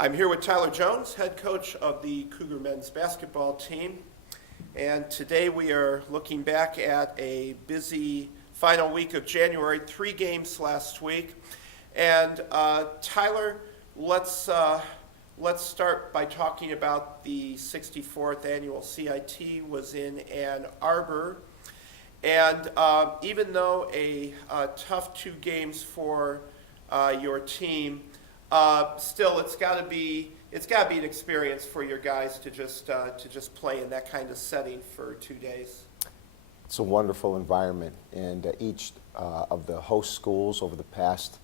I'm here with Tyler Jones, head coach of the Cougar men's basketball team. And today we are looking back at a busy final week of January, 3 games last week. And Tyler, let's start by talking about the 64th annual CIT was in Ann Arbor. And even though a tough 2 games for your team, still it's got to be an experience for your guys to just play in that kind of setting for 2 days. It's a wonderful environment, and each of the host schools over the past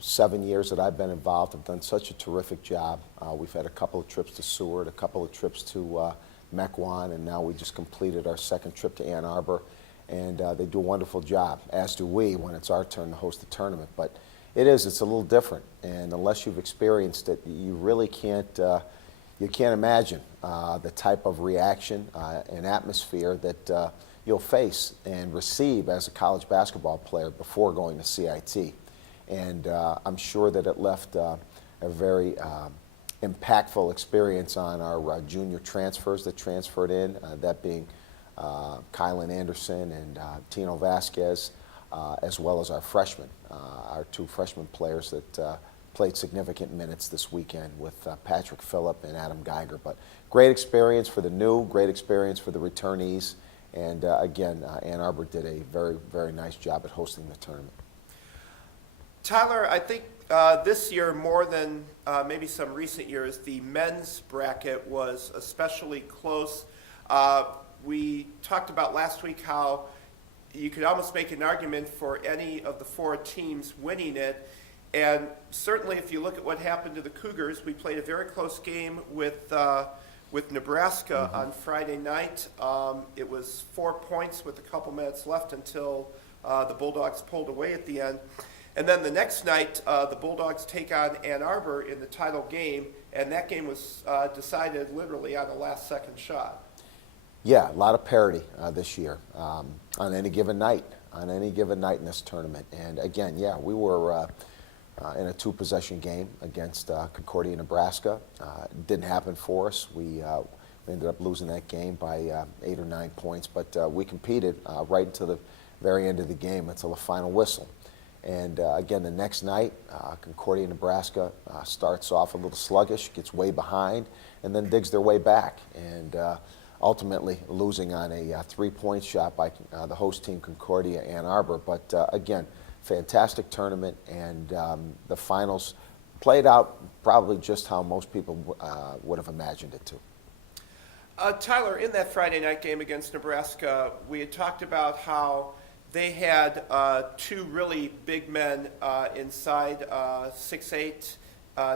7 years that I've been involved have done such a terrific job. We've had a couple of trips to Seward, a couple of trips to Mequon, and now we just completed our 2nd trip to Ann Arbor, and they do a wonderful job, as do we when it's our turn to host the tournament. But it's a little different, and unless you've experienced it, you really can't imagine the type of reaction and atmosphere that you'll face and receive as a college basketball player before going to CIT. And I'm sure that it left a very impactful experience on our junior transfers that transferred in, that being Kylan Anderson and Tino Vasquez, as well as our freshmen, our 2 freshman players that played significant minutes this weekend with Patrick Phillip and Adam Geiger. But great experience for the new, great experience for the returnees. And again, Ann Arbor did a very, very nice job at hosting the tournament. Tyler, I think this year more than maybe some recent years, the men's bracket was especially close. We talked about last week how you could almost make an argument for any of the 4 teams winning it. And certainly if you look at what happened to the Cougars, we played a very close game with Nebraska on Friday night. It was 4 points with a couple minutes left until the Bulldogs pulled away at the end. And then the next night, the Bulldogs take on Ann Arbor in the title game, and that game was decided literally on the last-second shot. Yeah, a lot of parity this year on any given night in this tournament. And again, we were in a 2-possession game against Concordia, Nebraska. It didn't happen for us. We ended up losing that game by 8 or 9 points, but we competed right until the very end of the game, until the final whistle. And again, the next night, Concordia, Nebraska starts off a little sluggish, gets way behind, and then digs their way back. And ultimately losing on a 3-point shot by the host team, Concordia Ann Arbor. But again, fantastic tournament, and the finals played out probably just how most people would have imagined it to. Tyler, in that Friday night game against Nebraska, we had talked about how they had 2 really big men inside, 6'8",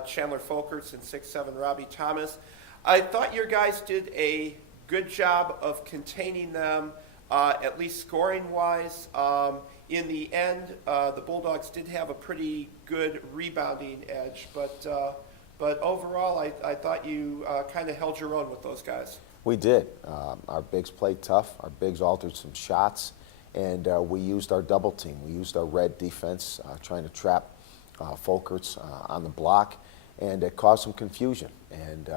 Chandler Folkers, and 6'7", Robbie Thomas. I thought your guys did a good job of containing them, at least scoring-wise. In the end, the Bulldogs did have a pretty good rebounding edge, but overall, I thought you kind of held your own with those guys. We did. Our bigs played tough. Our bigs altered some shots, and we used our double team. We used our red defense, trying to trap Folkers on the block, and it caused some confusion. And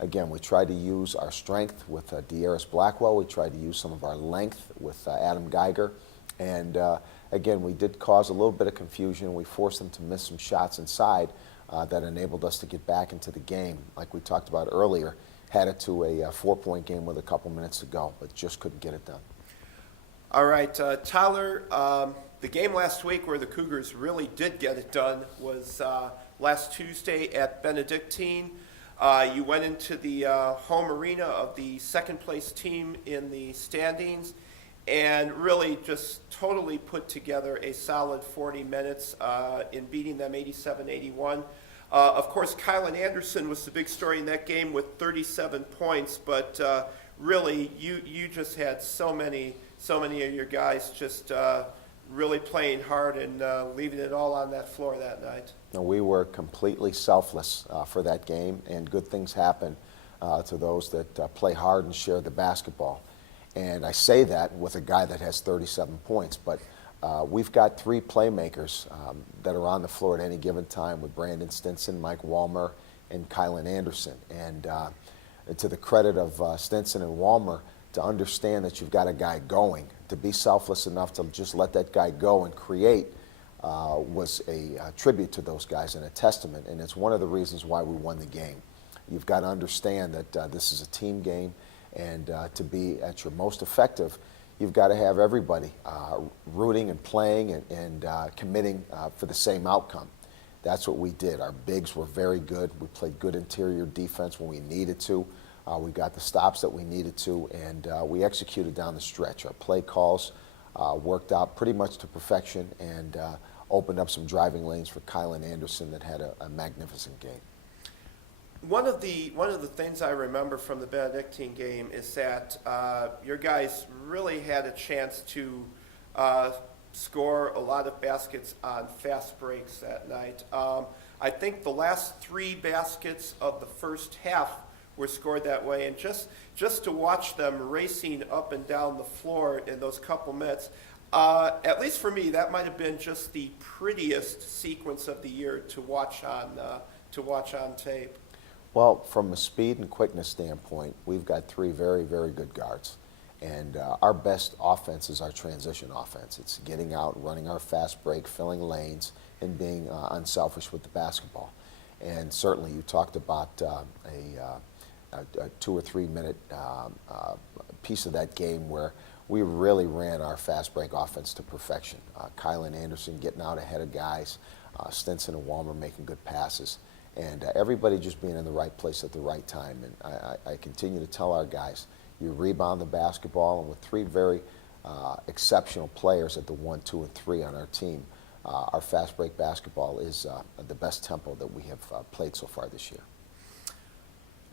again, we tried to use our strength with De'Aris Blackwell. We tried to use some of our length with Adam Geiger. And again, we did cause a little bit of confusion. We forced them to miss some shots inside that enabled us to get back into the game. Like we talked about earlier, had it to a 4-point game with a couple minutes to go, but just couldn't get it done. All right, Tyler, the game last week where the Cougars really did get it done was last Tuesday at Benedictine. You went into the home arena of the 2nd-place team in the standings and really just totally put together a solid 40 minutes in beating them 87-81. Of course, Kylan Anderson was the big story in that game with 37 points, but really you just had so many of your guys just really playing hard and leaving it all on that floor that night. No, we were completely selfless for that game, and good things happen to those that play hard and share the basketball. And I say that with a guy that has 37 points, but we've got 3 playmakers that are on the floor at any given time with Brandon Stinson, Mike Walmer, and Kylan Anderson. And to the credit of Stinson and Walmer, to understand that you've got a guy going, to be selfless enough to just let that guy go and create was a tribute to those guys and a testament, and it's one of the reasons why we won the game. You've got to understand that this is a team game, and to be at your most effective, you've got to have everybody rooting and playing and committing for the same outcome. That's what we did. Our bigs were very good. We played good interior defense when we needed to. We got the stops that we needed to, and we executed down the stretch. Our play calls worked out pretty much to perfection, and opened up some driving lanes for Kylan Anderson that had a magnificent game. One of the things I remember from the Benedictine game is that your guys really had a chance to score a lot of baskets on fast breaks that night. I think the last 3 baskets of the first half were scored that way, and just to watch them racing up and down the floor in those couple minutes, at least for me, that might have been just the prettiest sequence of the year to watch on tape. Well, from a speed and quickness standpoint, we've got 3 very, very good guards. And our best offense is our transition offense. It's getting out, running our fast break, filling lanes, and being unselfish with the basketball. And certainly you talked about a 2 or 3 minute piece of that game where we really ran our fast break offense to perfection. Kylan Anderson getting out ahead of guys, Stinson and Walmer making good passes, and everybody just being in the right place at the right time. And I continue to tell our guys, you rebound the basketball, and with 3 very exceptional players at the 1, 2, and 3 on our team, our fast break basketball is the best tempo that we have played so far this year.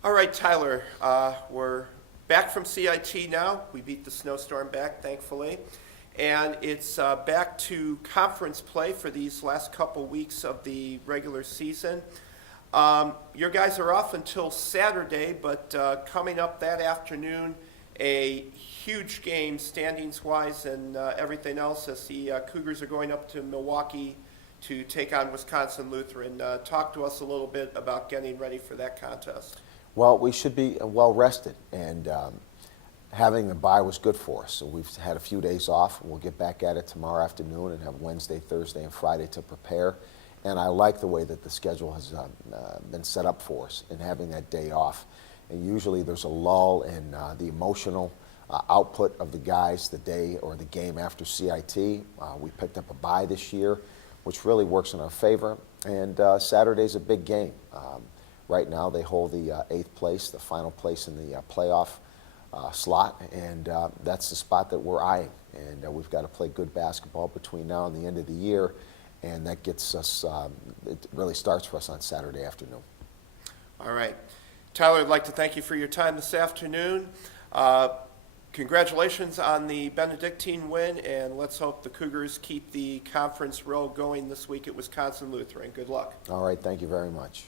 All right, Tyler, we're back from CIT now. We beat the snowstorm back, thankfully. And it's back to conference play for these last couple weeks of the regular season. Your guys are off until Saturday, but coming up that afternoon, a huge game standings-wise and everything else, as the Cougars are going up to Milwaukee to take on Wisconsin Lutheran. Talk to us a little bit about getting ready for that contest. Well, we should be well rested, and having the bye was good for us. So we've had a few days off. We'll get back at it tomorrow afternoon and have Wednesday, Thursday, and Friday to prepare. And I like the way that the schedule has been set up for us in having that day off. And usually there's a lull in the emotional output of the guys the day or the game after CIT. We picked up a bye this year, which really works in our favor. And Saturday's a big game. Right now they hold the 8th place, the final place in the playoff slot, and that's the spot that we're eyeing. And we've got to play good basketball between now and the end of the year, and that gets us, it really starts for us on Saturday afternoon. All right. Tyler, I'd like to thank you for your time this afternoon. Congratulations on the Benedictine win, and let's hope the Cougars keep the conference row going this week at Wisconsin Lutheran. Good luck. All right, thank you very much.